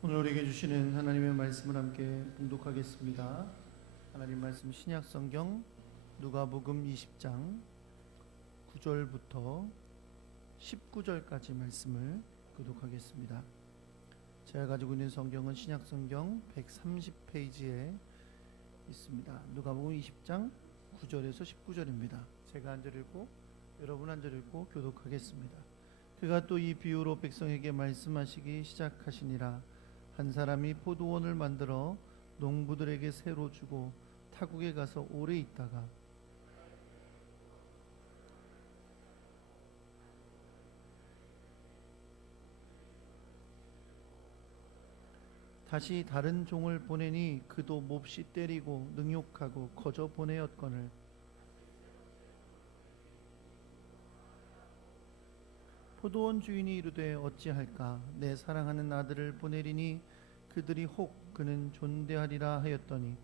오늘 우리에게 주시는 하나님의 말씀을 함께 봉독하겠습니다. 하나님 말씀 신약 성경 누가복음 20장 9절부터 19절까지 말씀을 교독하겠습니다. 제가 가지고 있는 성경은 신약 성경 130페이지에 있습니다. 누가복음 20장 9절에서 19절입니다. 제가 한 절 읽고 여러분 한 절 읽고 교독하겠습니다. 그가 또 이 비유로 백성에게 말씀하시기 시작하시니라. 한 사람이 포도원을 만들어 농부들에게 새로 주고 타국에 가서 오래 있다가 다시 다른 종을 보내니 그도 몹시 때리고 능욕하고 거저 보내었거늘 포도원 주인이 이르되 어찌할까 내 사랑하는 아들을 보내리니 그들이 혹 그는 존대하리라 하였더니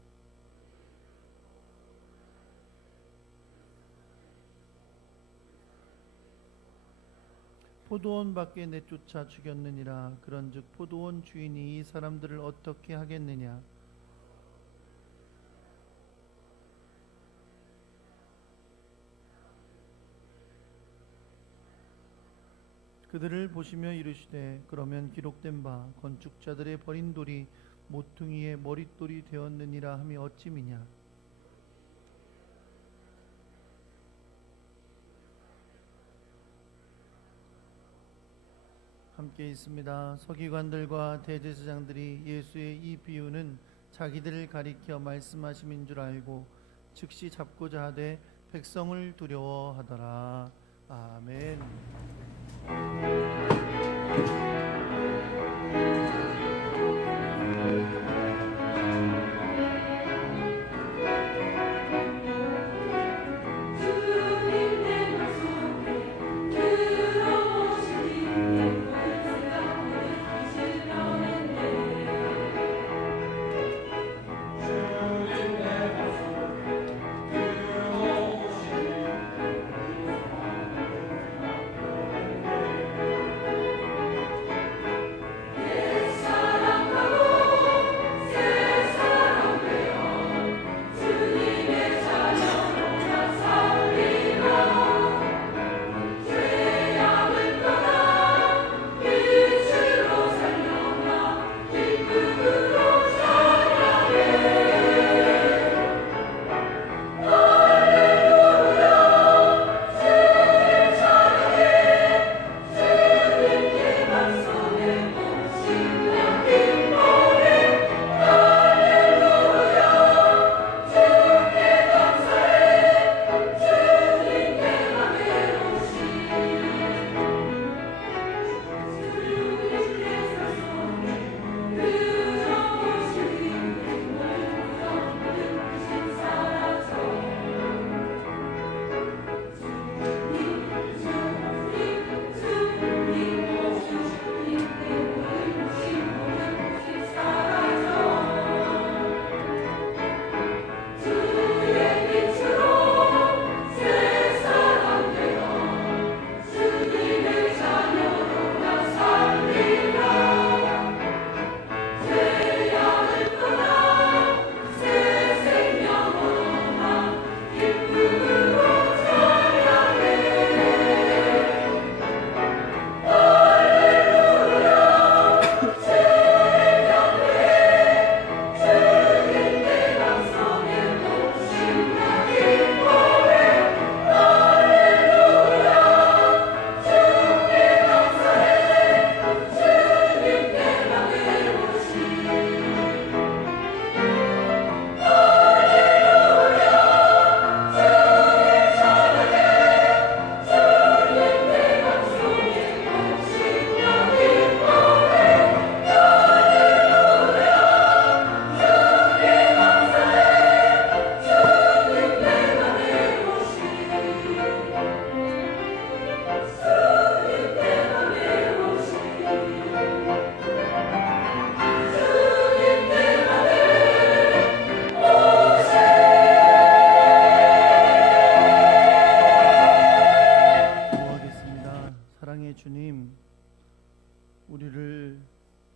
포도원 밖에 내쫓아 죽였느니라. 그런즉 포도원 주인이 이 사람들을 어떻게 하겠느냐. 그들을 보시며 이르시되 그러면 기록된 바 건축자들의 버린 돌이 모퉁이의 머릿돌이 되었느니라 함이 어찌미냐. 함께 있습니다. 서기관들과 대제사장들이 예수의 이 비유는 자기들을 가리켜 말씀하심인 줄 알고 즉시 잡고자 하되 백성을 두려워하더라. 아멘.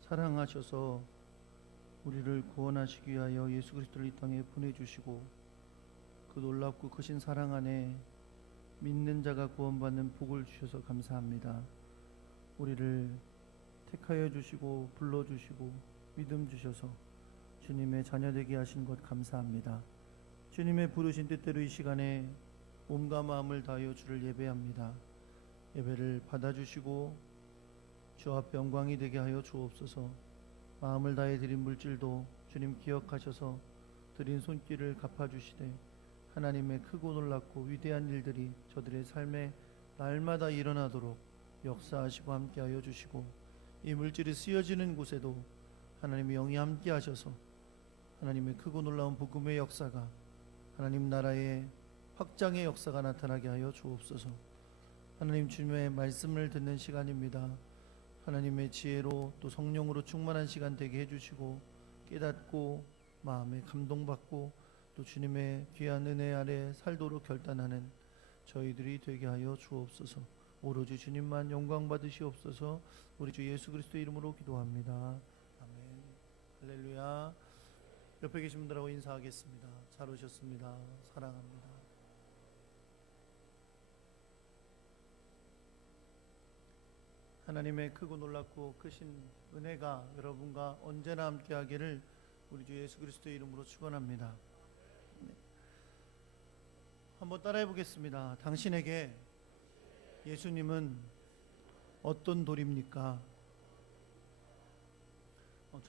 사랑하셔서 우리를 구원하시기 위하여 예수 그리스도를 이 땅에 보내주시고 그 놀랍고 크신 사랑 안에 믿는 자가 구원받는 복을 주셔서 감사합니다. 우리를 택하여 주시고 불러주시고 믿음 주셔서 주님의 자녀 되게 하신 것 감사합니다. 주님의 부르신 뜻대로 이 시간에 몸과 마음을 다하여 주를 예배합니다. 예배를 받아주시고 주 앞 영광이 되게 하여 주옵소서. 마음을 다해 드린 물질도 주님 기억하셔서 드린 손길을 갚아주시되 하나님의 크고 놀랍고 위대한 일들이 저들의 삶에 날마다 일어나도록 역사하시고 함께하여 주시고 이 물질이 쓰여지는 곳에도 하나님의 영이 함께하셔서 하나님의 크고 놀라운 복음의 역사가 하나님 나라의 확장의 역사가 나타나게 하여 주옵소서. 하나님 주님의 말씀을 듣는 시간입니다. 하나님의 지혜로 또 성령으로 충만한 시간 되게 해주시고 깨닫고 마음에 감동받고 또 주님의 귀한 은혜 아래 살도록 결단하는 저희들이 되게 하여 주옵소서. 오로지 주님만 영광 받으시옵소서. 우리 주 예수 그리스도의 이름으로 기도합니다. 아멘. 할렐루야. 옆에 계신 분들하고 인사하겠습니다. 잘 오셨습니다. 사랑합니다. 하나님의 크고 놀랍고 크신 은혜가 여러분과 언제나 함께하기를 우리 주 예수 그리스도의 이름으로 축원합니다. 네. 한번 따라해 보겠습니다. 당신에게 예수님은 어떤 돌입니까?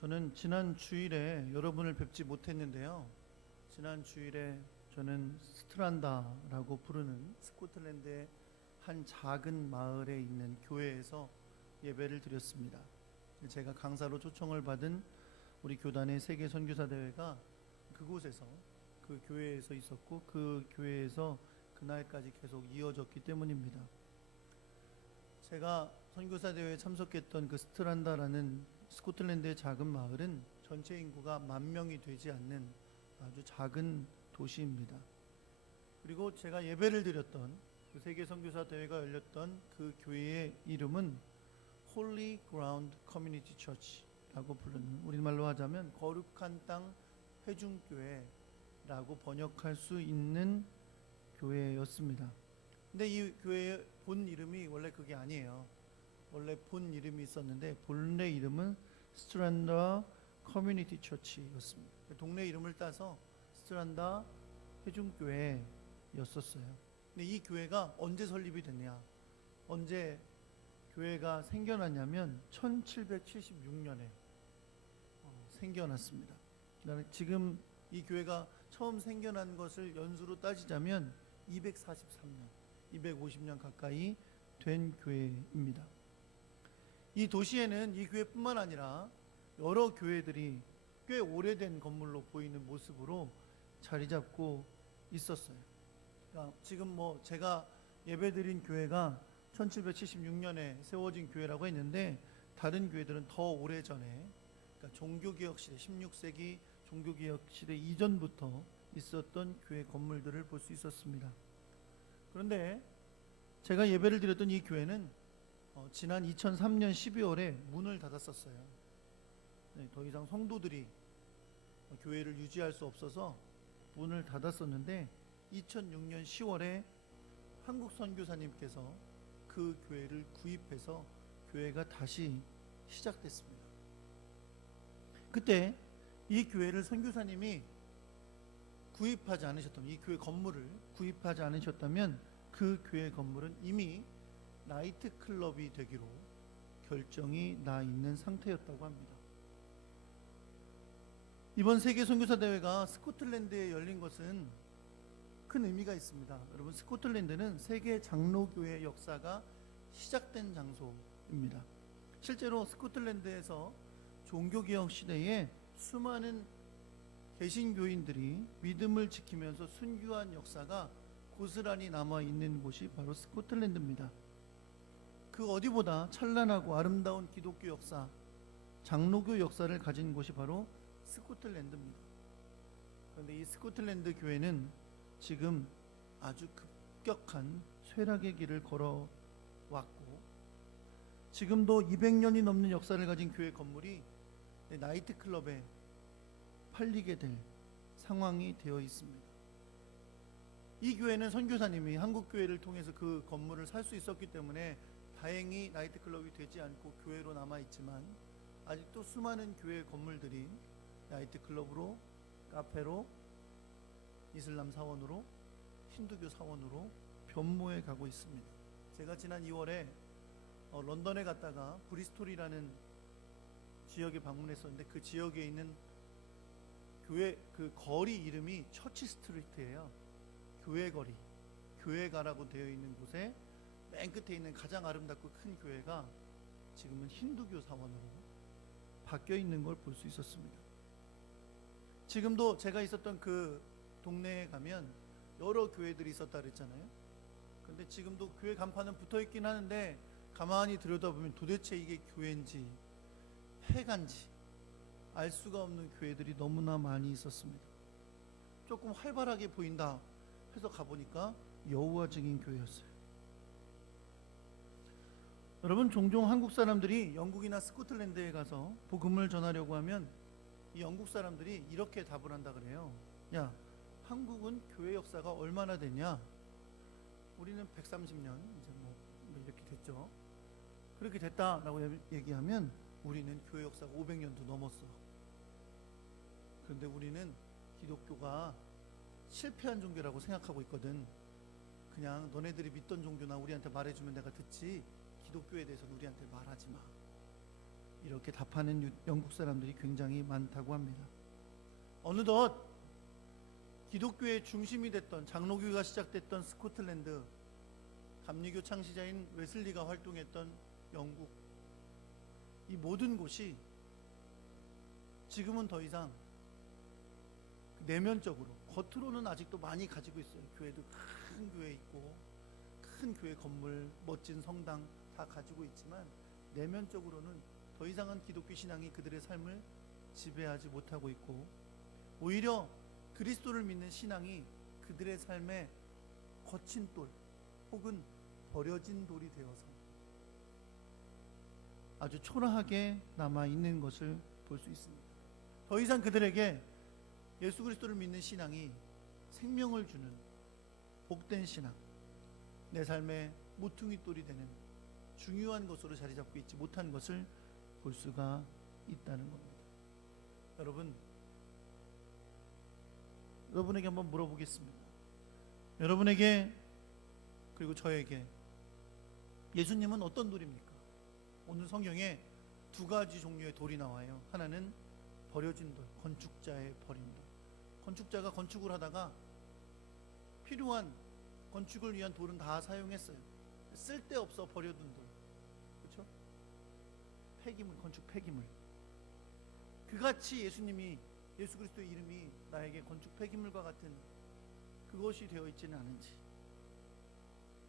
저는 지난 주일에 여러분을 뵙지 못했는데요. 지난 주일에 저는 스트란다라고 부르는 스코틀랜드의 한 작은 마을에 있는 교회에서 예배를 드렸습니다. 제가 강사로 초청을 받은 우리 교단의 세계 선교사 대회가 그곳에서 그 교회에서 있었고 그 교회에서 그날까지 계속 이어졌기 때문입니다. 제가 선교사 대회에 참석했던 그 스트란다라는 스코틀랜드의 작은 마을은 전체 인구가 10,000명이 되지 않는 아주 작은 도시입니다. 그리고 제가 예배를 드렸던 그 세계 선교사 대회가 열렸던 그 교회의 이름은 Holy Ground Community Church라고 부르는, 우리말로 하자면 거룩한 땅 회중교회라고 번역할 수 있는 교회였습니다. 근데 이 교회의 본 이름이 원래 그게 아니에요. 원래 본 이름이 있었는데 본래 이름은 스트란다 커뮤니티 처치였습니다. 동네 이름을 따서 스트란다 회중교회였었어요. 근데 이 교회가 언제 설립이 됐냐? 언제 교회가 생겨났냐면 1776년에 생겨났습니다. 그러니까 지금 이 교회가 처음 생겨난 것을 연수로 따지자면 243년, 250년 가까이 된 교회입니다. 이 도시에는 이 교회뿐만 아니라 여러 교회들이 꽤 오래된 건물로 보이는 모습으로 자리 잡고 있었어요. 그러니까 지금 제가 예배드린 교회가 1776년에 세워진 교회라고 했는데 다른 교회들은 더 오래전에, 그러니까 종교개혁 시대 16세기 종교개혁 시대 이전부터 있었던 교회 건물들을 볼 수 있었습니다. 그런데 제가 예배를 드렸던 이 교회는 지난 2003년 12월에 문을 닫았었어요. 네, 더 이상 성도들이 교회를 유지할 수 없어서 문을 닫았었는데 2006년 10월에 한국 선교사님께서 그 교회를 구입해서 교회가 다시 시작됐습니다. 그때 이 교회를 선교사님이 구입하지 않으셨다면, 이 교회 건물을 구입하지 않으셨다면 그 교회 건물은 이미 나이트 클럽이 되기로 결정이 나 있는 상태였다고 합니다. 이번 세계 선교사 대회가 스코틀랜드에 열린 것은 큰 의미가 있습니다. 여러분, 스코틀랜드는 세계 장로교회 역사가 시작된 장소입니다. 실제로 스코틀랜드에서 종교개혁 시대에 수많은 개신교인들이 믿음을 지키면서 순교한 역사가 고스란히 남아있는 곳이 바로 스코틀랜드입니다. 그 어디보다 찬란하고 아름다운 기독교 역사, 장로교 역사를 가진 곳이 바로 스코틀랜드입니다. 그런데 이 스코틀랜드 교회는 지금 아주 급격한 쇠락의 길을 걸어왔고 지금도 200년이 넘는 역사를 가진 교회 건물이 나이트클럽에 팔리게 될 상황이 되어 있습니다. 이 교회는 선교사님이 한국교회를 통해서 그 건물을 살 수 있었기 때문에 다행히 나이트클럽이 되지 않고 교회로 남아있지만, 아직도 수많은 교회 건물들이 나이트클럽으로, 카페로, 이슬람 사원으로, 힌두교 사원으로 변모해 가고 있습니다. 제가 지난 2월에 런던에 갔다가 브리스톨이라는 지역에 방문했었는데, 그 지역에 있는 교회 그 거리 이름이 처치 스트리트예요. 교회 거리, 교회가라고 되어 있는 곳에 맨 끝에 있는 가장 아름답고 큰 교회가 지금은 힌두교 사원으로 바뀌어 있는 걸 볼 수 있었습니다. 지금도 제가 있었던 그 동네에 가면 여러 교회들이 있었다 그랬잖아요. 근데 지금도 교회 간판은 붙어 있긴 하는데, 가만히 들여다보면 도대체 이게 교회인지 회관지 알 수가 없는 교회들이 너무나 많이 있었습니다. 조금 활발하게 보인다 해서 가보니까 여호와 증인 교회였어요. 여러분, 종종 한국 사람들이 영국이나 스코틀랜드에 가서 복음을 전하려고 하면 이 영국 사람들이 이렇게 답을 한다 그래요. 야, 한국은 교회 역사가 얼마나 됐냐? 우리는 130년 이제 뭐 이렇게 됐죠. 그렇게 됐다라고 얘기하면 우리는 교회 역사가 500년도 넘었어. 그런데 우리는 기독교가 실패한 종교라고 생각하고 있거든. 그냥 너네들이 믿던 종교나 우리한테 말해주면 내가 듣지, 기독교에 대해서는 우리한테 말하지 마. 이렇게 답하는 영국 사람들이 굉장히 많다고 합니다. 어느덧 기독교의 중심이 됐던, 장로교가 시작됐던 스코틀랜드, 감리교 창시자인 웨슬리가 활동했던 영국, 이 모든 곳이 지금은 더 이상 내면적으로, 겉으로는 아직도 많이 가지고 있어요. 교회도 큰 교회 있고 큰 교회 건물, 멋진 성당 다 가지고 있지만 내면적으로는 더 이상은 기독교 신앙이 그들의 삶을 지배하지 못하고 있고, 오히려 그리스도를 믿는 신앙이 그들의 삶에 거친 돌 혹은 버려진 돌이 되어서 아주 초라하게 남아있는 것을 볼 수 있습니다. 더 이상 그들에게 예수 그리스도를 믿는 신앙이 생명을 주는 복된 신앙, 내 삶의 모퉁이 돌이 되는 중요한 것으로 자리 잡고 있지 못한 것을 볼 수가 있다는 겁니다. 여러분에게 한번 물어보겠습니다. 여러분에게, 그리고 저에게 예수님은 어떤 돌입니까? 오늘 성경에 두 가지 종류의 돌이 나와요. 하나는 버려진 돌, 건축자의 버린 돌. 건축자가 건축을 하다가 필요한 건축을 위한 돌은 다 사용했어요. 쓸데없어 버려둔 돌, 그렇죠? 폐기물, 건축 폐기물. 그같이 예수님이, 예수 그리스도의 이름이 나에게 건축 폐기물과 같은 그것이 되어 있지는 않은지,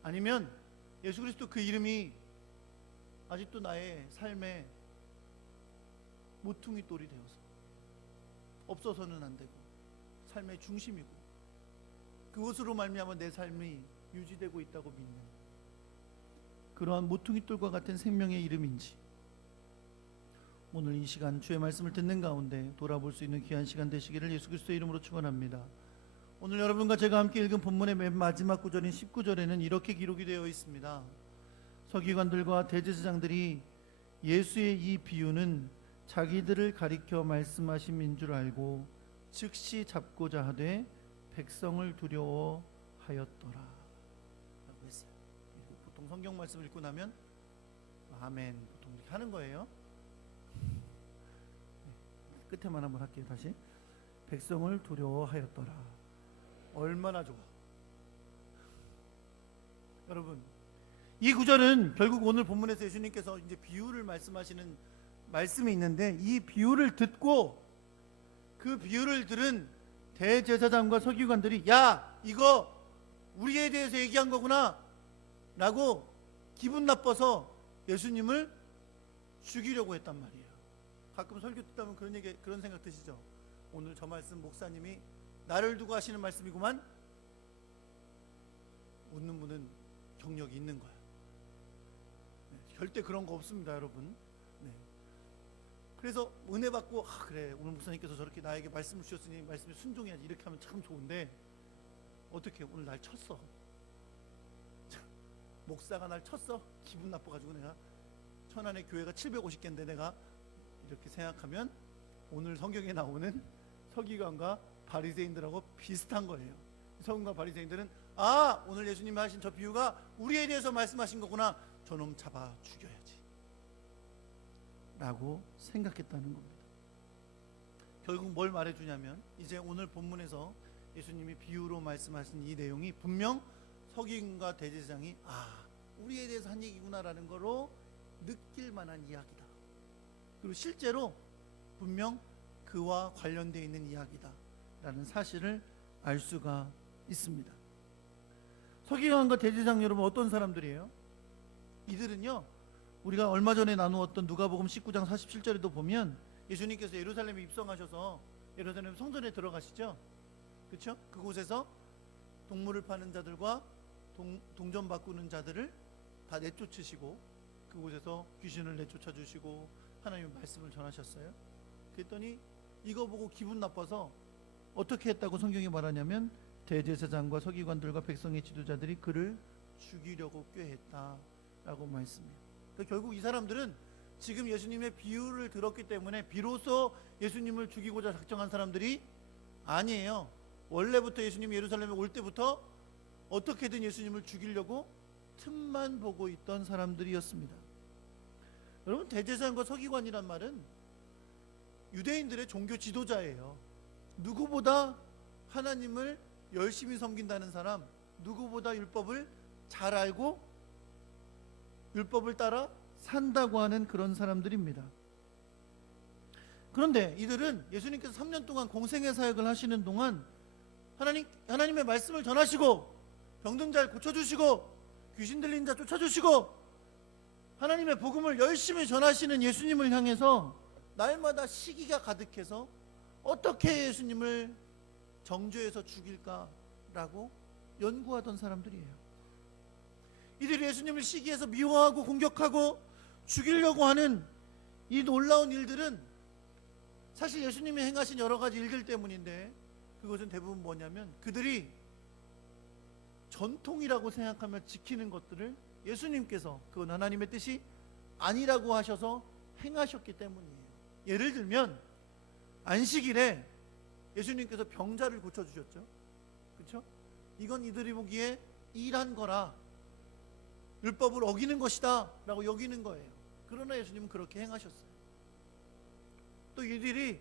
아니면 예수 그리스도 그 이름이 아직도 나의 삶의 모퉁이 돌이 되어서 없어서는 안 되고 삶의 중심이고 그것으로 말미암아 내 삶이 유지되고 있다고 믿는 그러한 모퉁이 돌과 같은 생명의 이름인지, 오늘 이 시간 주의 말씀을 듣는 가운데 돌아볼 수 있는 귀한 시간 되시기를 예수 그리스도의 이름으로 축원합니다. 오늘 여러분과 제가 함께 읽은 본문의 맨 마지막 구절인 19절에는 이렇게 기록이 되어 있습니다. 서기관들과 대제사장들이 예수의 이 비유는 자기들을 가리켜 말씀하심인 줄 알고 즉시 잡고자 하되 백성을 두려워하였더라 라고 했어요. 보통 성경 말씀 읽고 나면 아멘 보통 이렇게 하는 거예요. 끝에만 한번 할게요. 다시. 백성을 두려워하였더라. 얼마나 좋아. 여러분, 이 구절은 결국 오늘 본문에서 예수님께서 이제 비유를 말씀하시는 말씀이 있는데, 이 비유를 듣고 그 비유를 들은 대제사장과 서기관들이 야, 이거 우리에 대해서 얘기한 거구나 라고 기분 나빠서 예수님을 죽이려고 했단 말이에요. 가끔 설교 듣다 보면 그런 생각 드시죠? 오늘 저 말씀 목사님이 나를 두고 하시는 말씀이구만. 웃는 분은 경력이 있는 거야. 네, 절대 그런 거 없습니다, 여러분. 네. 그래서 은혜 받고 그래 오늘 목사님께서 저렇게 나에게 말씀을 주셨으니 말씀에 순종해야지 이렇게 하면 참 좋은데 어떻게 오늘 날 쳤어. 목사가 날 쳤어. 기분 나빠가지고 내가 천안의 교회가 750개인데 내가 이렇게 생각하면 오늘 성경에 나오는 서기관과 바리새인들하고 비슷한 거예요. 서기관과 바리새인들은 오늘 예수님이 하신 저 비유가 우리에 대해서 말씀하신 거구나. 저놈 잡아 죽여야지 라고 생각했다는 겁니다. 결국 뭘 말해주냐면 이제 오늘 본문에서 예수님이 비유로 말씀하신 이 내용이 분명 서기관과 대제사장이 우리에 대해서 한 얘기구나라는 거로 느낄 만한 이야기다. 그리고 실제로 분명 그와 관련되어 있는 이야기다 라는 사실을 알 수가 있습니다. 서기관과 대제사장 여러분 어떤 사람들이에요? 이들은요, 우리가 얼마 전에 나누었던 누가복음 19장 47절에도 보면 예수님께서 예루살렘에 입성하셔서 예루살렘 성전에 들어가시죠. 그렇죠? 그곳에서 동물을 파는 자들과 동전 바꾸는 자들을 다 내쫓으시고 그곳에서 귀신을 내쫓아 주시고 하나님의 말씀을 전하셨어요. 그랬더니 이거 보고 기분 나빠서 어떻게 했다고 성경이 말하냐면 대제사장과 서기관들과 백성의 지도자들이 그를 죽이려고 꾀했다라고 말씀해요. 그러니까 결국 이 사람들은 지금 예수님의 비유를 들었기 때문에 비로소 예수님을 죽이고자 작정한 사람들이 아니에요. 원래부터 예수님이 예루살렘에 올 때부터 어떻게든 예수님을 죽이려고 틈만 보고 있던 사람들이었습니다. 여러분, 대제사장과 서기관이란 말은 유대인들의 종교 지도자예요. 누구보다 하나님을 열심히 섬긴다는 사람, 누구보다 율법을 잘 알고 율법을 따라 산다고 하는 그런 사람들입니다. 그런데 이들은 예수님께서 3년 동안 공생애 사역을 하시는 동안 하나님의 말씀을 전하시고 병든 자를 고쳐주시고 귀신 들린 자 쫓아주시고 하나님의 복음을 열심히 전하시는 예수님을 향해서 날마다 시기가 가득해서 어떻게 예수님을 정죄해서 죽일까라고 연구하던 사람들이에요. 이들이 예수님을 시기해서 미워하고 공격하고 죽이려고 하는 이 놀라운 일들은 사실 예수님이 행하신 여러 가지 일들 때문인데 그것은 대부분 뭐냐면 그들이 전통이라고 생각하며 지키는 것들을 예수님께서 그건 하나님의 뜻이 아니라고 하셔서 행하셨기 때문이에요. 예를 들면 안식일에 예수님께서 병자를 고쳐주셨죠. 그렇죠? 이건 이들이 보기에 일한 거라 율법을 어기는 것이다 라고 여기는 거예요. 그러나 예수님은 그렇게 행하셨어요. 또 이들이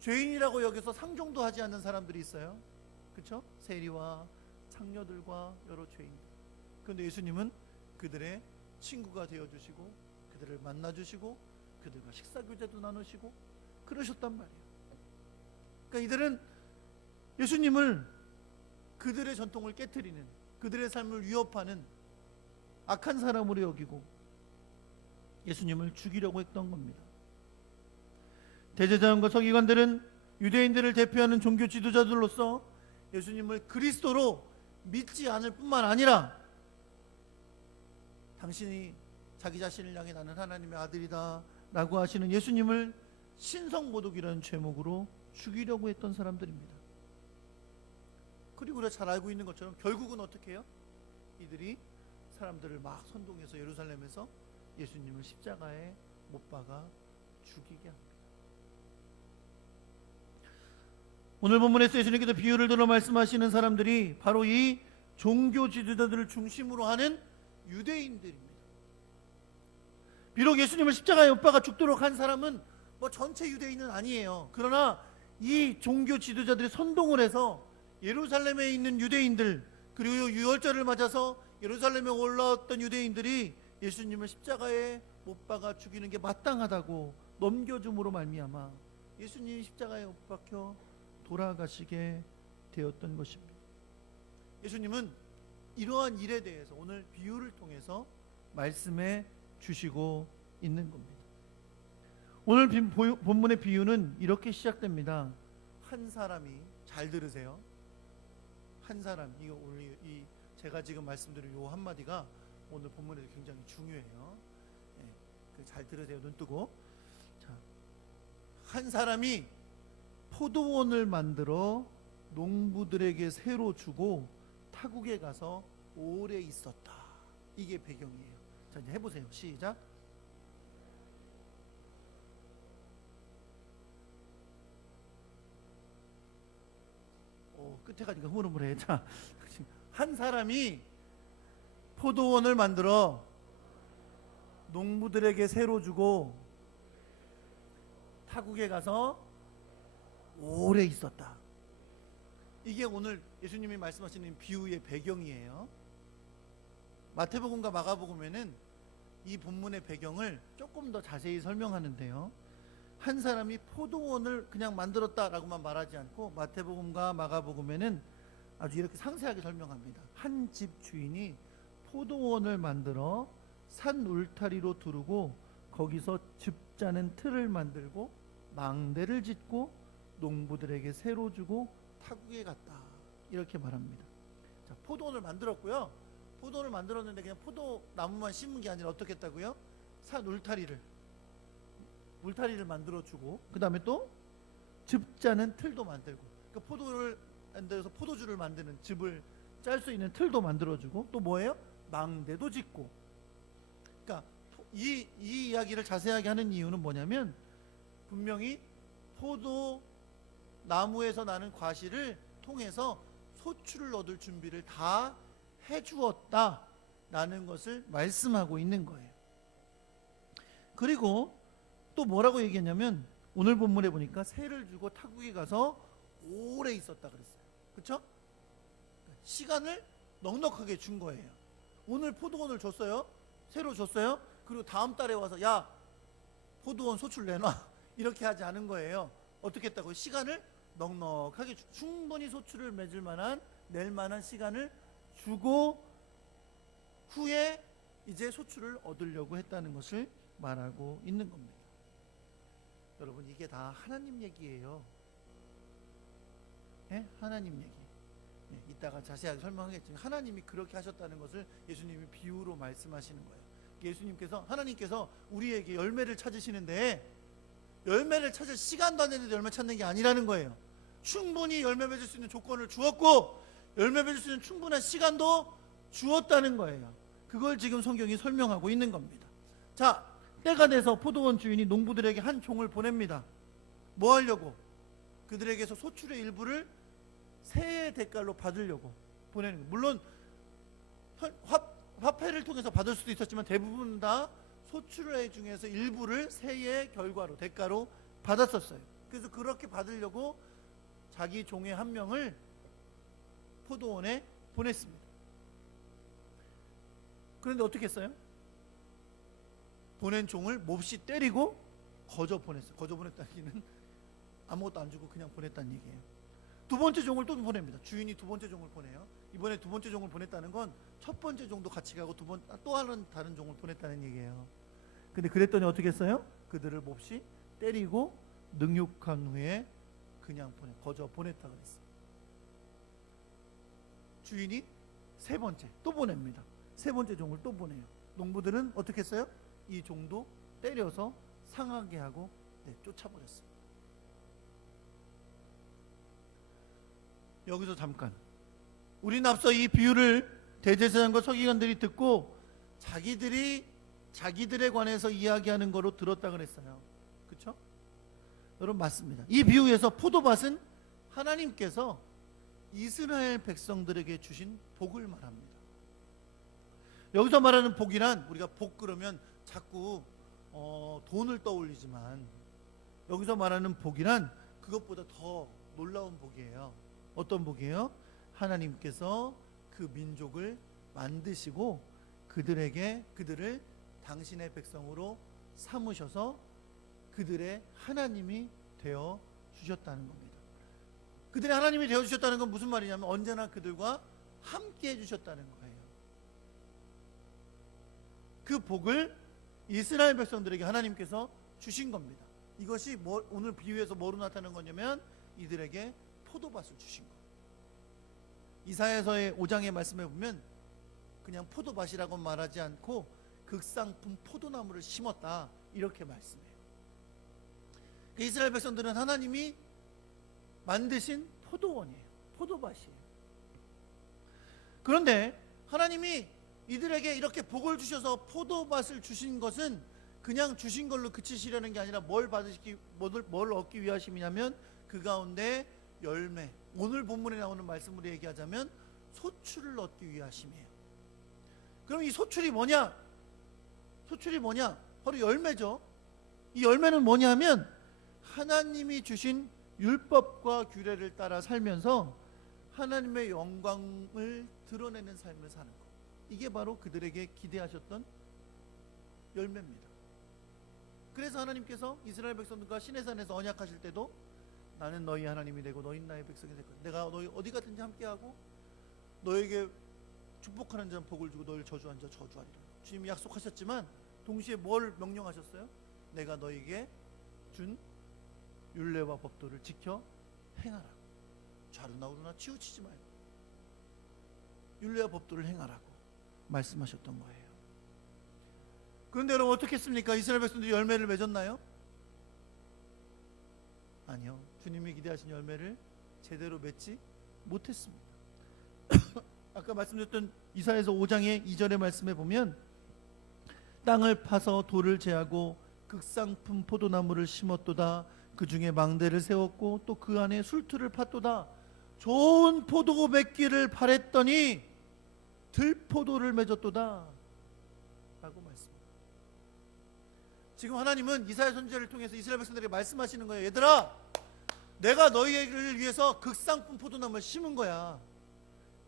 죄인이라고 여기서 상종도 하지 않는 사람들이 있어요. 그렇죠? 세리와 창녀들과 여러 죄인들. 그런데 예수님은 그들의 친구가 되어주시고 그들을 만나주시고 그들과 식사교제도 나누시고 그러셨단 말이에요. 그러니까 이들은 예수님을 그들의 전통을 깨트리는 그들의 삶을 위협하는 악한 사람으로 여기고 예수님을 죽이려고 했던 겁니다. 대제사장과 서기관들은 유대인들을 대표하는 종교 지도자들로서 예수님을 그리스도로 믿지 않을 뿐만 아니라 당신이 자기 자신을 향해 나는 하나님의 아들이다 라고 하시는 예수님을 신성모독이라는 죄목으로 죽이려고 했던 사람들입니다. 그리고 우리가 잘 알고 있는 것처럼 결국은 어떻게 해요? 이들이 사람들을 막 선동해서 예루살렘에서 예수님을 십자가에 못 박아 죽이게 합니다. 오늘 본문에서 예수님께서 비유를 들어 말씀하시는 사람들이 바로 이 종교 지도자들을 중심으로 하는 유대인들입니다. 비록 예수님을 십자가에 못 박아 죽도록 한 사람은 전체 유대인은 아니에요. 그러나 이 종교 지도자들이 선동을 해서 예루살렘에 있는 유대인들 그리고 유월절을 맞아서 예루살렘에 올라왔던 유대인들이 예수님을 십자가에 못 박아 죽이는 게 마땅하다고 넘겨줌으로 말미암아 예수님이 십자가에 못 박혀 돌아가시게 되었던 것입니다. 예수님은 이러한 일에 대해서 오늘 비유를 통해서 말씀해 주시고 있는 겁니다. 오늘 본문의 비유는 이렇게 시작됩니다. 한 사람이, 잘 들으세요. 한 사람, 이거 오늘 제가 지금 말씀드린 요 한마디가 오늘 본문에도 굉장히 중요해요. 잘 들으세요. 눈 뜨고. 자, 한 사람이 포도원을 만들어 농부들에게 새로 주고 타국에 가서 오래 있었다. 이게 배경이에요. 자, 이제 해보세요. 시작. 끝에 가니까 흐물흐물해. 자, 한 사람이 포도원을 만들어 농부들에게 새로 주고 타국에 가서 오래 있었다. 이게 오늘 예수님이 말씀하시는 비유의 배경이에요. 마태복음과 마가복음에는 이 본문의 배경을 조금 더 자세히 설명하는데요. 한 사람이 포도원을 그냥 만들었다라고만 말하지 않고 마태복음과 마가복음에는 아주 이렇게 상세하게 설명합니다. 한 집 주인이 포도원을 만들어 산 울타리로 두르고 거기서 즙자는 틀을 만들고 망대를 짓고 농부들에게 새로 주고 타국에 갔다. 이렇게 말합니다. 자, 포도원을 만들었고요. 포도원을 만들었는데 그냥 포도나무만 심은 게 아니라 어떻게 했다고요? 산 울타리를 만들어주고 그 다음에 또 즙자는 틀도 만들고, 그러니까 포도를 만들어서 포도주를 만드는 즙을 짤 수 있는 틀도 만들어주고 또 뭐예요? 망대도 짓고. 그러니까 이 이야기를 자세하게 하는 이유는 뭐냐면 분명히 포도나무에서 나는 과실을 통해서 소출을 얻을 준비를 다 해주었다라는 것을 말씀하고 있는 거예요. 그리고 또 뭐라고 얘기했냐면 오늘 본문에 보니까 새를 주고 타국에 가서 오래 있었다 그랬어요. 그렇죠? 시간을 넉넉하게 준 거예요. 오늘 포도원을 줬어요. 새로 줬어요. 그리고 다음 달에 와서 야 포도원 소출 내놔 이렇게 하지 않은 거예요. 어떻게 했다고요? 시간을 넉넉하게 충분히 소출을 낼 만한 시간을 주고 후에 이제 소출을 얻으려고 했다는 것을 말하고 있는 겁니다. 여러분, 이게 다 하나님 얘기예요. 네? 하나님 얘기. 네, 이따가 자세하게 설명하겠지만 하나님이 그렇게 하셨다는 것을 예수님이 비유로 말씀하시는 거예요. 하나님께서 우리에게 열매를 찾으시는데 열매를 찾을 시간도 안 되는데 열매 찾는 게 아니라는 거예요. 충분히 열매 맺을 수 있는 조건을 주었고 열매 맺을 수 있는 충분한 시간도 주었다는 거예요. 그걸 지금 성경이 설명하고 있는 겁니다. 자, 때가 돼서 포도원 주인이 농부들에게 한 종을 보냅니다. 뭐 하려고? 그들에게서 소출의 일부를 세의 대가로 받으려고 보내는 거예요. 물론 화폐를 통해서 받을 수도 있었지만 대부분 다 소출의 중에서 일부를 세의 결과로 대가로 받았었어요. 그래서 그렇게 받으려고 자기 종의 한 명을 포도원에 보냈습니다. 그런데 어떻게 했어요? 보낸 종을 몹시 때리고 거저 보냈어요. 거저 보냈다는 얘기는 아무것도 안 주고 그냥 보냈다는 얘기예요. 두 번째 종을 또 보냅니다. 주인이 두 번째 종을 보내요. 이번에 두 번째 종을 보냈다는 건 첫 번째 종도 같이 가고 또 다른 종을 보냈다는 얘기예요. 근데 그랬더니 어떻게 했어요? 그들을 몹시 때리고 능욕한 후에 그냥 거저 보냈다 그랬어요. 주인이 세 번째 또 보냅니다. 세 번째 종을 또 보내요. 농부들은 어떻게 했어요? 이 종도 때려서 상하게 하고 쫓아버렸습니다. 여기서 잠깐, 우리는 앞서 이 비유를 대제사장과 서기관들이 듣고 자기들에 관해서 이야기하는 거로 들었다 그랬어요. 그렇죠? 여러분, 맞습니다. 이 비유에서 포도밭은 하나님께서 이스라엘 백성들에게 주신 복을 말합니다. 여기서 말하는 복이란, 우리가 복 그러면 자꾸 돈을 떠올리지만 여기서 말하는 복이란 그것보다 더 놀라운 복이에요. 어떤 복이에요? 하나님께서 그 민족을 만드시고 그들을 당신의 백성으로 삼으셔서 그들의 하나님이 되어 주셨다는 겁니다. 그들의 하나님이 되어 주셨다는 건 무슨 말이냐면 언제나 그들과 함께 해 주셨다는 거예요. 그 복을 이스라엘 백성들에게 하나님께서 주신 겁니다. 이것이 오늘 비유에서 뭐로 나타나는 거냐면 이들에게 포도밭을 주신 거예요. 이사야서의 5장의 말씀에 보면 그냥 포도밭이라고 말하지 않고 극상품 포도나무를 심었다 이렇게 말씀해요. 그 이스라엘 백성들은 하나님이 만드신 포도원이에요. 포도밭이에요. 그런데 하나님이 이들에게 이렇게 복을 주셔서 포도밭을 주신 것은 그냥 주신 걸로 그치시려는 게 아니라 뭘 얻기 위하심이냐면 그 가운데 열매, 오늘 본문에 나오는 말씀으로 얘기하자면 소출을 얻기 위하심이에요. 그럼 이 소출이 뭐냐? 소출이 뭐냐? 바로 열매죠. 이 열매는 뭐냐면 하나님이 주신 율법과 규례를 따라 살면서 하나님의 영광을 드러내는 삶을 사는 것. 이게 바로 그들에게 기대하셨던 열매입니다. 그래서 하나님께서 이스라엘 백성들과 시내산에서 언약하실 때도 나는 너희 하나님이 되고 너희 나의 백성이 될 거야. 내가 너희 어디 가든지 함께하고 너에게 축복하는 자는 복을 주고 너희를 저주하는 자 저주하리라. 주님이 약속하셨지만 동시에 뭘 명령하셨어요? 내가 너에게 준 율례와 법도를 지켜 행하라. 좌루나 우루나 치우치지 말고 율례와 법도를 행하라고 말씀하셨던 거예요. 그런데 여러분 어떻게 했습니까? 이스라엘 백성들이 열매를 맺었나요? 아니요. 주님이 기대하신 열매를 제대로 맺지 못했습니다. 아까 말씀드렸던 이사야서 5장의 2절의 말씀에 보면 땅을 파서 돌을 제하고 극상품 포도나무를 심었도다. 그 중에 망대를 세웠고 또 그 안에 술틀을 팠도다. 좋은 포도고 맺기를 바랬더니 들포도를 맺었도다 라고 말씀합니다. 지금 하나님은 이사야 선지자를 통해서 이스라엘 백성들에게 말씀하시는 거예요. 얘들아, 내가 너희를 위해서 극상품 포도나무를 심은 거야.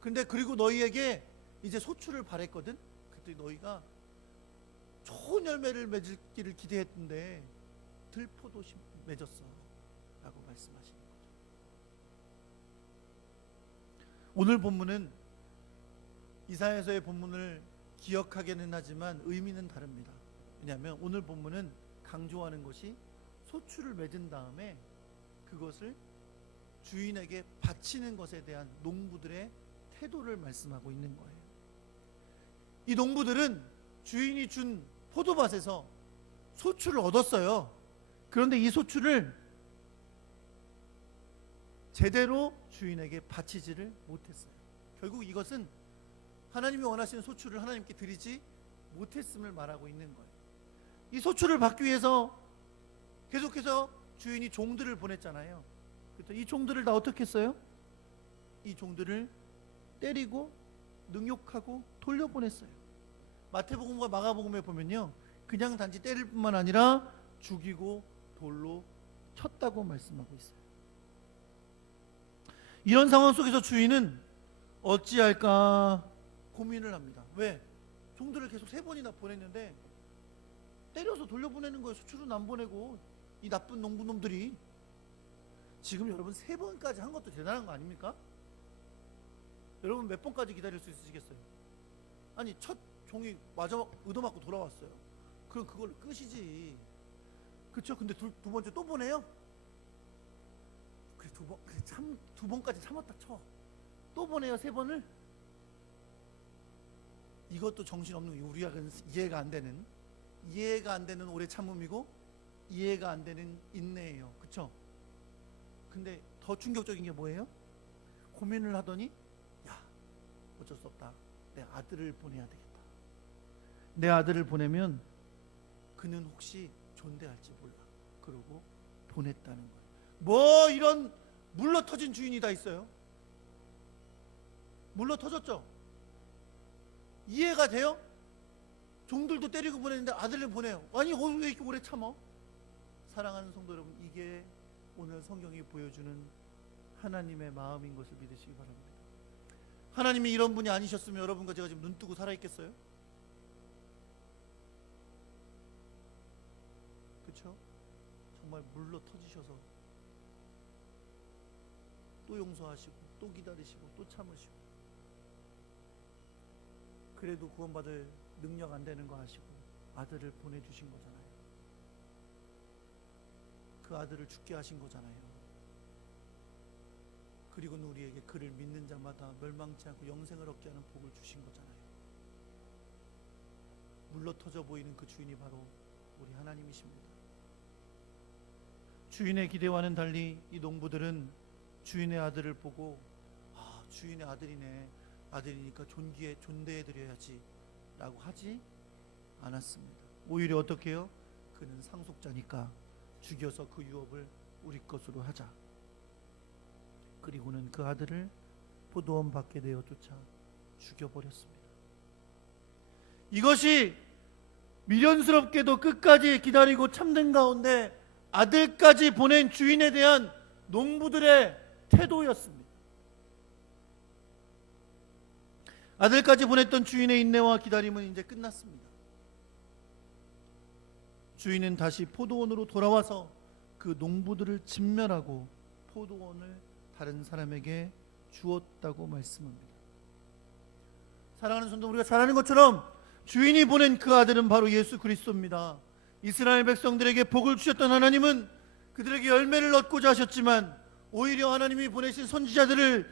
근데 그리고 너희에게 이제 소출을 바랬거든. 그때 너희가 좋은 열매를 맺기를 기대했는데 들포도 맺었어 라고 말씀하시는 거죠. 오늘 본문은 이사야서의 본문을 기억하기는 하지만 의미는 다릅니다. 왜냐하면 오늘 본문은 강조하는 것이 소출을 맺은 다음에 그것을 주인에게 바치는 것에 대한 농부들의 태도를 말씀하고 있는 거예요. 이 농부들은 주인이 준 포도밭에서 소출을 얻었어요. 그런데 이 소출을 제대로 주인에게 바치지를 못했어요. 결국 이것은 하나님이 원하시는 소출을 하나님께 드리지 못했음을 말하고 있는 거예요. 이 소출을 받기 위해서 계속해서 주인이 종들을 보냈잖아요. 그래서 이 종들을 다 어떻게 했어요? 이 종들을 때리고 능욕하고 돌려보냈어요. 마태복음과 마가복음에 보면요, 그냥 단지 때릴 뿐만 아니라 죽이고 돌로 쳤다고 말씀하고 있어요. 이런 상황 속에서 주인은 어찌할까 고민을 합니다. 왜? 종들을 계속 3번이나 보냈는데 때려서 돌려보내는 거예요. 수출은 안 보내고. 이 나쁜 농부놈들이. 지금 여러분 3번까지 한 것도 대단한 거 아닙니까? 여러분 몇 번까지 기다릴 수 있으시겠어요? 아니 첫 종이 맞아 의도맞고 돌아왔어요. 그럼 그걸로 끝이지. 그렇죠? 근데 두 번째 또 보내요? 그래 두 번까지 참았다 쳐. 또 보내요 3번을? 이것도 정신없는 우리학은 이해가 안 되는 오래 참음이고 이해가 안 되는 인내예요. 그렇죠? 근데 더 충격적인 게 뭐예요? 고민을 하더니 야, 어쩔 수 없다. 내 아들을 보내야 되겠다. 내 아들을 보내면 그는 혹시 존대할지 몰라. 그러고 보냈다는 거예요. 뭐 이런 물러터진 주인이 다 있어요? 물러터졌죠? 이해가 돼요? 종들도 때리고 보냈는데 아들을 보내요. 아니 왜 이렇게 오래 참어? 사랑하는 성도 여러분, 이게 오늘 성경이 보여주는 하나님의 마음인 것을 믿으시기 바랍니다. 하나님이 이런 분이 아니셨으면 여러분과 제가 지금 눈 뜨고 살아있겠어요? 그렇죠? 정말 물러 터지셔서 또 용서하시고 또 기다리시고 또 참으시고, 그래도 구원받을 능력 안 되는 거 아시고 아들을 보내주신 거잖아요. 그 아들을 죽게 하신 거잖아요. 그리고는 우리에게 그를 믿는 자마다 멸망치 않고 영생을 얻게 하는 복을 주신 거잖아요. 물러터져 보이는 그 주인이 바로 우리 하나님이십니다. 주인의 기대와는 달리 이 농부들은 주인의 아들을 보고 주인의 아들이네, 아들이니까 존대해드려야지 라고 하지 않았습니다. 오히려 어떻게 해요? 그는 상속자니까 죽여서 그 유업을 우리 것으로 하자. 그리고는 그 아들을 포도원 밖에 내어 쫓아 죽여버렸습니다. 이것이 미련스럽게도 끝까지 기다리고 참는 가운데 아들까지 보낸 주인에 대한 농부들의 태도였습니다. 아들까지 보냈던 주인의 인내와 기다림은 이제 끝났습니다. 주인은 다시 포도원으로 돌아와서 그 농부들을 진멸하고 포도원을 다른 사람에게 주었다고 말씀합니다. 사랑하는 성도, 우리가 잘 아는 것처럼 주인이 보낸 그 아들은 바로 예수 그리스도입니다. 이스라엘 백성들에게 복을 주셨던 하나님은 그들에게 열매를 얻고자 하셨지만 오히려 하나님이 보내신 선지자들을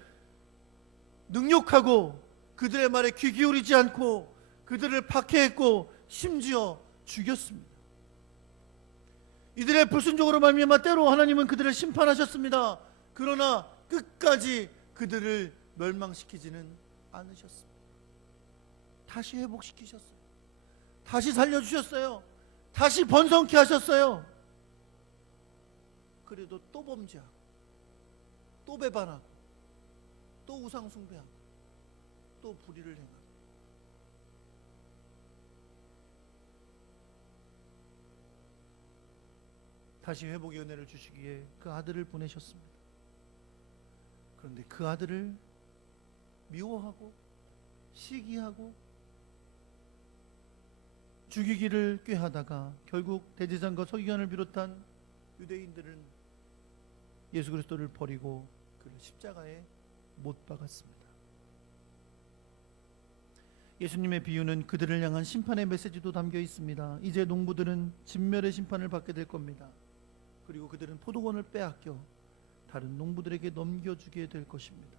능욕하고 그들의 말에 귀 기울이지 않고 그들을 박해했고 심지어 죽였습니다. 이들의 불순종으로 말미암아 때로 하나님은 그들을 심판하셨습니다. 그러나 끝까지 그들을 멸망시키지는 않으셨습니다. 다시 회복시키셨어요. 다시 살려주셨어요. 다시 번성케 하셨어요. 그래도 또 범죄하고 또 배반하고 또 우상숭배하고 또 불의를 행하고 다시 회복의 은혜를 주시기에 그 아들을 보내셨습니다. 그런데 그 아들을 미워하고 시기하고 죽이기를 꾀하다가 결국 대제사장과 서기관을 비롯한 유대인들은 예수 그리스도를 버리고 그를 십자가에 못 박았습니다. 예수님의 비유는 그들을 향한 심판의 메시지도 담겨 있습니다. 이제 농부들은 진멸의 심판을 받게 될 겁니다. 그리고 그들은 포도원을 빼앗겨 다른 농부들에게 넘겨주게 될 것입니다.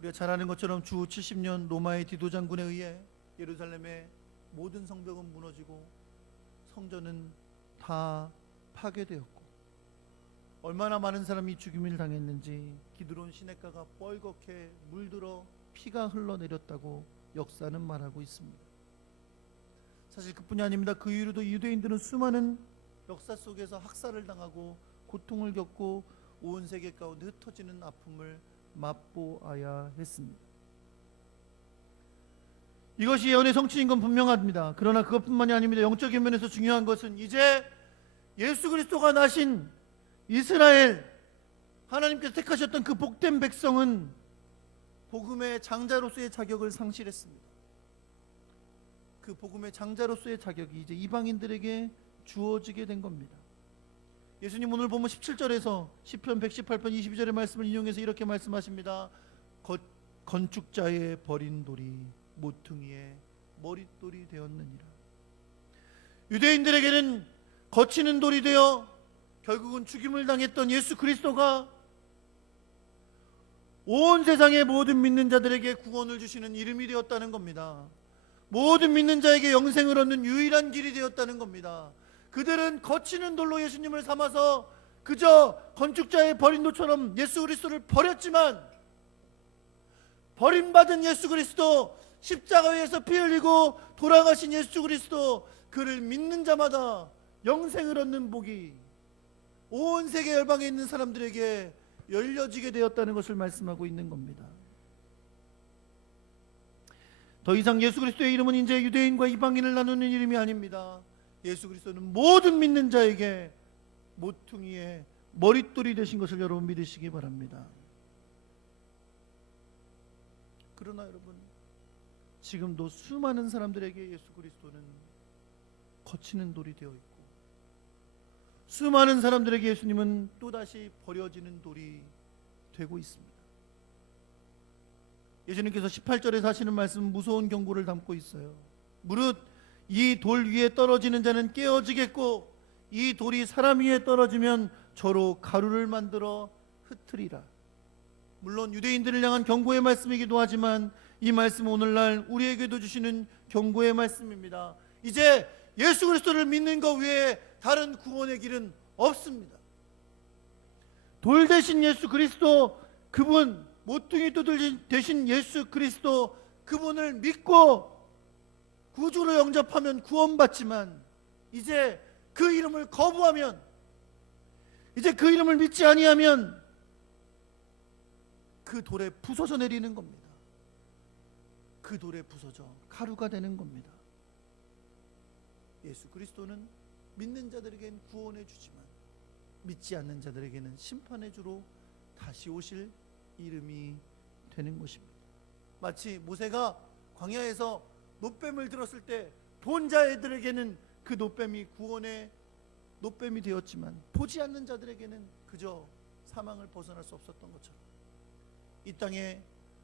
우리가 잘 아는 것처럼 주 70년 로마의 디도 장군에 의해 예루살렘의 모든 성벽은 무너지고 성전은 다 파괴되었고 얼마나 많은 사람이 죽임을 당했는지 기드론 시냇가가 뻘겋게 물들어 피가 흘러내렸다고 역사는 말하고 있습니다. 사실 그뿐이 아닙니다. 그 이후로도 유대인들은 수많은 역사 속에서 학살을 당하고 고통을 겪고 온 세계 가운데 흩어지는 아픔을 맛보아야 했습니다. 이것이 예언의 성취인 건 분명합니다. 그러나 그것뿐만이 아닙니다. 영적인 면에서 중요한 것은 이제 예수 그리스도가 나신 이스라엘, 하나님께서 택하셨던 그 복된 백성은 복음의 장자로서의 자격을 상실했습니다. 그 복음의 장자로서의 자격이 이제 이방인들에게 주어지게 된 겁니다. 예수님 오늘 보면 17절에서 시편 118편 22절의 말씀을 인용해서 이렇게 말씀하십니다. 건축자의 버린 돌이 모퉁이의 머릿돌이 되었느니라. 유대인들에게는 거치는 돌이 되어 결국은 죽임을 당했던 예수 그리스도가 온 세상의 모든 믿는 자들에게 구원을 주시는 이름이 되었다는 겁니다. 모든 믿는 자에게 영생을 얻는 유일한 길이 되었다는 겁니다. 그들은 거치는 돌로 예수님을 삼아서 그저 건축자의 버린 돌처럼 예수 그리스도를 버렸지만 버림받은 예수 그리스도, 십자가에서 피 흘리고 돌아가신 예수 그리스도, 그를 믿는 자마다 영생을 얻는 복이 온 세계 열방에 있는 사람들에게 열려지게 되었다는 것을 말씀하고 있는 겁니다. 더 이상 예수 그리스도의 이름은 이제 유대인과 이방인을 나누는 이름이 아닙니다. 예수 그리스도는 모든 믿는 자에게 모퉁이의 머릿돌이 되신 것을 여러분 믿으시기 바랍니다. 그러나 여러분, 지금도 수많은 사람들에게 예수 그리스도는 거치는 돌이 되어 있고 수많은 사람들에게 예수님은 또다시 버려지는 돌이 되고 있습니다. 예수님께서 18절에 하시는 말씀은 무서운 경고를 담고 있어요. 무릇 이 돌 위에 떨어지는 자는 깨어지겠고 이 돌이 사람 위에 떨어지면 저로 가루를 만들어 흩으리라. 물론 유대인들을 향한 경고의 말씀이기도 하지만 이 말씀은 오늘날 우리에게도 주시는 경고의 말씀입니다. 이제 예수 그리스도를 믿는 것 외에 다른 구원의 길은 없습니다. 돌 대신 예수 그리스도, 그분, 모퉁이 돌 대신 예수 그리스도, 그분을 믿고 구주로 영접하면 구원받지만, 이제 그 이름을 거부하면, 이제 그 이름을 믿지 아니하면 그 돌에 부서져 내리는 겁니다. 그 돌에 부서져 가루가 되는 겁니다. 예수 그리스도는 믿는 자들에겐 구원해 주지만 믿지 않는 자들에게는 심판의 주로 다시 오실 이름이 되는 것입니다. 마치 모세가 광야에서 놋뱀을 들었을 때 본 자들에게는 그 놋뱀이 구원의 놋뱀이 되었지만 보지 않는 자들에게는 그저 사망을 벗어날 수 없었던 것처럼, 이 땅에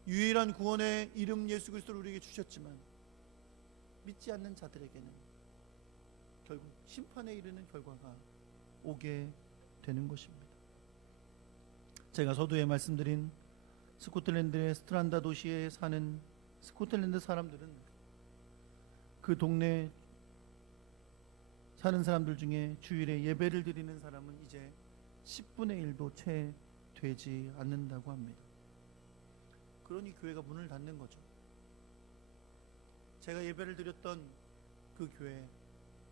유일한 구원의 이름 예수 그리스도를 우리에게 주셨지만 믿지 않는 자들에게는 결국 심판에 이르는 결과가 오게 되는 것입니다. 제가 서두에 말씀드린 스코틀랜드의 스트란다 도시에 사는 스코틀랜드 사람들은 그 동네 사는 사람들 중에 주일에 예배를 드리는 사람은 이제 10분의 1도 채 되지 않는다고 합니다. 그러니 교회가 문을 닫는 거죠. 제가 예배를 드렸던 그 교회,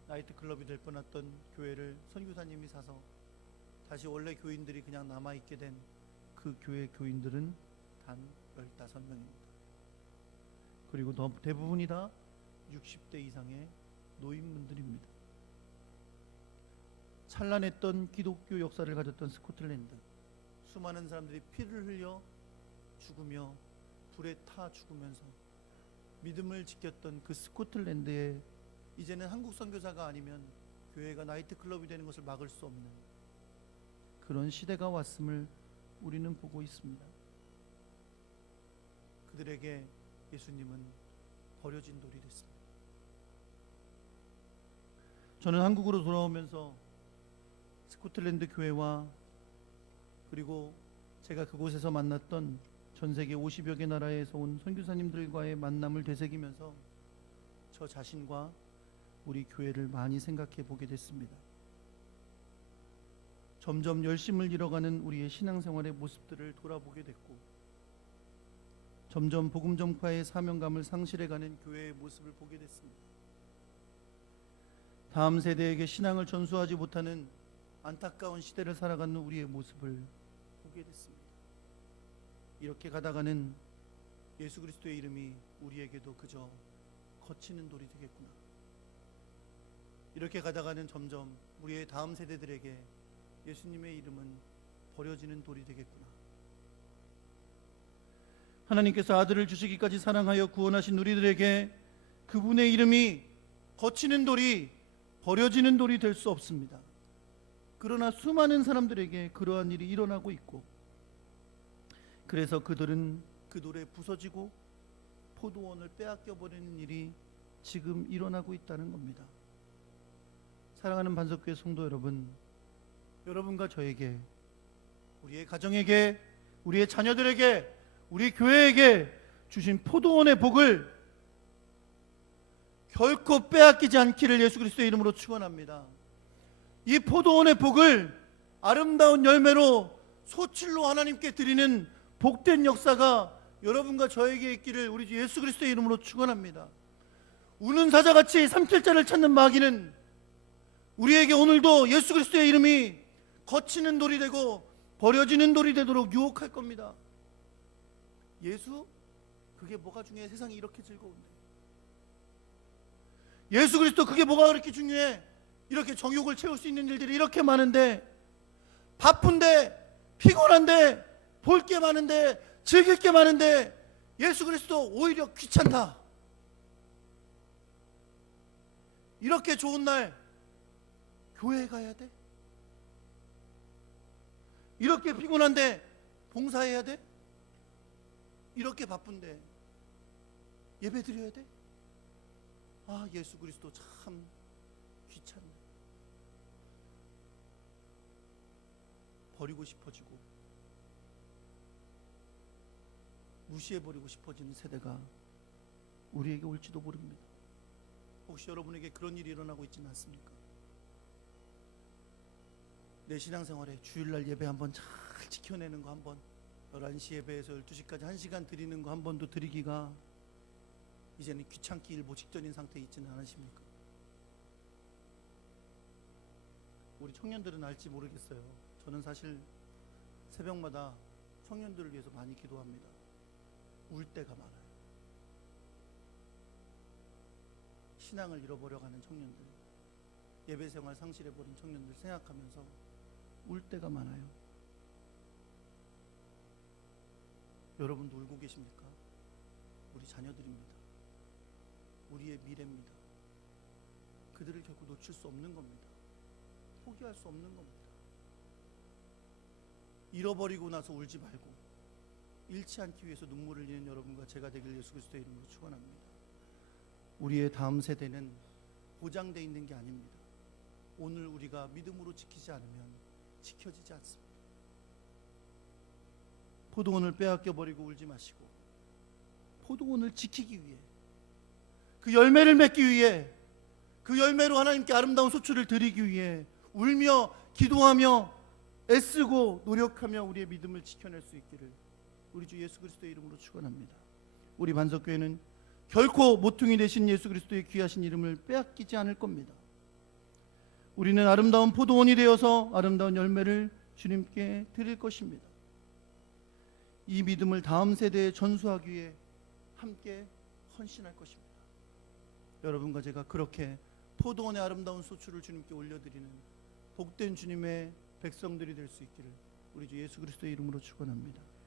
나이트클럽이 될 뻔했던 교회를 선교사님이 사서 다시 원래 교인들이 그냥 남아있게 된 그 교회 교인들은 단 15명입니다. 그리고 대부분이 다 60대 이상의 노인분들입니다. 찬란했던 기독교 역사를 가졌던 스코틀랜드, 수많은 사람들이 피를 흘려 죽으며 불에 타 죽으면서 믿음을 지켰던 그 스코틀랜드에 이제는 한국 선교사가 아니면 교회가 나이트클럽이 되는 것을 막을 수 없는 그런 시대가 왔음을 우리는 보고 있습니다. 그들에게 예수님은 버려진 돌이 됐습니다. 저는 한국으로 돌아오면서 스코틀랜드 교회와 그리고 제가 그곳에서 만났던 전 세계 50여 개 나라에서 온 선교사님들과의 만남을 되새기면서 저 자신과 우리 교회를 많이 생각해 보게 됐습니다. 점점 열심을 잃어가는 우리의 신앙생활의 모습들을 돌아보게 됐고, 점점 복음 전파의 사명감을 상실해가는 교회의 모습을 보게 됐습니다. 다음 세대에게 신앙을 전수하지 못하는 안타까운 시대를 살아가는 우리의 모습을 보게 됐습니다. 이렇게 가다가는 예수 그리스도의 이름이 우리에게도 그저 거치는 돌이 되겠구나. 이렇게 가다가는 점점 우리의 다음 세대들에게 예수님의 이름은 버려지는 돌이 되겠구나. 하나님께서 아들을 주시기까지 사랑하여 구원하신 우리들에게 그분의 이름이 거치는 돌이, 버려지는 돌이 될 수 없습니다. 그러나 수많은 사람들에게 그러한 일이 일어나고 있고, 그래서 그들은 그 돌에 부서지고 포도원을 빼앗겨 버리는 일이 지금 일어나고 있다는 겁니다. 사랑하는 반석교회 성도 여러분, 여러분과 저에게, 우리의 가정에게, 우리의 자녀들에게, 우리 교회에게 주신 포도원의 복을 결코 빼앗기지 않기를 예수 그리스도의 이름으로 축원합니다. 이 포도원의 복을 아름다운 열매로 소출로 하나님께 드리는 복된 역사가 여러분과 저에게 있기를 우리 주 예수 그리스도의 이름으로 축원합니다. 우는 사자같이 삼킬 자를 찾는 마귀는 우리에게 오늘도 예수 그리스도의 이름이 거치는 돌이 되고 버려지는 돌이 되도록 유혹할 겁니다. 예수? 그게 뭐가 중요해? 세상이 이렇게 즐거운데. 예수 그리스도 그게 뭐가 그렇게 중요해? 이렇게 정욕을 채울 수 있는 일들이 이렇게 많은데, 바쁜데, 피곤한데, 볼 게 많은데, 즐길 게 많은데 예수 그리스도 오히려 귀찮다. 이렇게 좋은 날 교회에 가야 돼? 이렇게 피곤한데 봉사해야 돼? 이렇게 바쁜데 예배 드려야 돼? 아, 예수 그리스도 참 귀찮네. 버리고 싶어지고 무시해버리고 싶어지는 세대가 우리에게 올지도 모릅니다. 혹시 여러분에게 그런 일이 일어나고 있지는 않습니까? 내 신앙생활에 주일날 예배 한번 잘 지켜내는 거 한번 11시 예배에서 12시까지 1시간 드리는 거 한 번도 드리기가 이제는 귀찮기 일보 직전인 상태에 있지는 않으십니까? 우리 청년들은 알지 모르겠어요. 저는 사실 새벽마다 청년들을 위해서 많이 기도합니다. 울 때가 많아요. 신앙을 잃어버려가는 청년들, 예배생활 상실해버린 청년들 생각하면서 울 때가 많아요. 여러분도 울고 계십니까? 우리 자녀들입니다. 우리의 미래입니다. 그들을 결코 놓칠 수 없는 겁니다. 포기할 수 없는 겁니다. 잃어버리고 나서 울지 말고 잃지 않기 위해서 눈물을 흘리는 여러분과 제가 되길 예수 그리스도의 이름으로 축원합니다. 우리의 다음 세대는 보장되어 있는 게 아닙니다. 오늘 우리가 믿음으로 지키지 않으면 지켜지지 않습니다. 포도원을 빼앗겨 버리고 울지 마시고 포도원을 지키기 위해, 그 열매를 맺기 위해, 그 열매로 하나님께 아름다운 소출을 드리기 위해 울며 기도하며 애쓰고 노력하며 우리의 믿음을 지켜낼 수 있기를 우리 주 예수 그리스도의 이름으로 축원합니다. 우리 반석교회는 결코 모퉁이 되신 예수 그리스도의 귀하신 이름을 빼앗기지 않을 겁니다. 우리는 아름다운 포도원이 되어서 아름다운 열매를 주님께 드릴 것입니다. 이 믿음을 다음 세대에 전수하기 위해 함께 헌신할 것입니다. 여러분과 제가 그렇게 포도원의 아름다운 소출을 주님께 올려드리는 복된 주님의 백성들이 될 수 있기를 우리 주 예수 그리스도의 이름으로 축원합니다.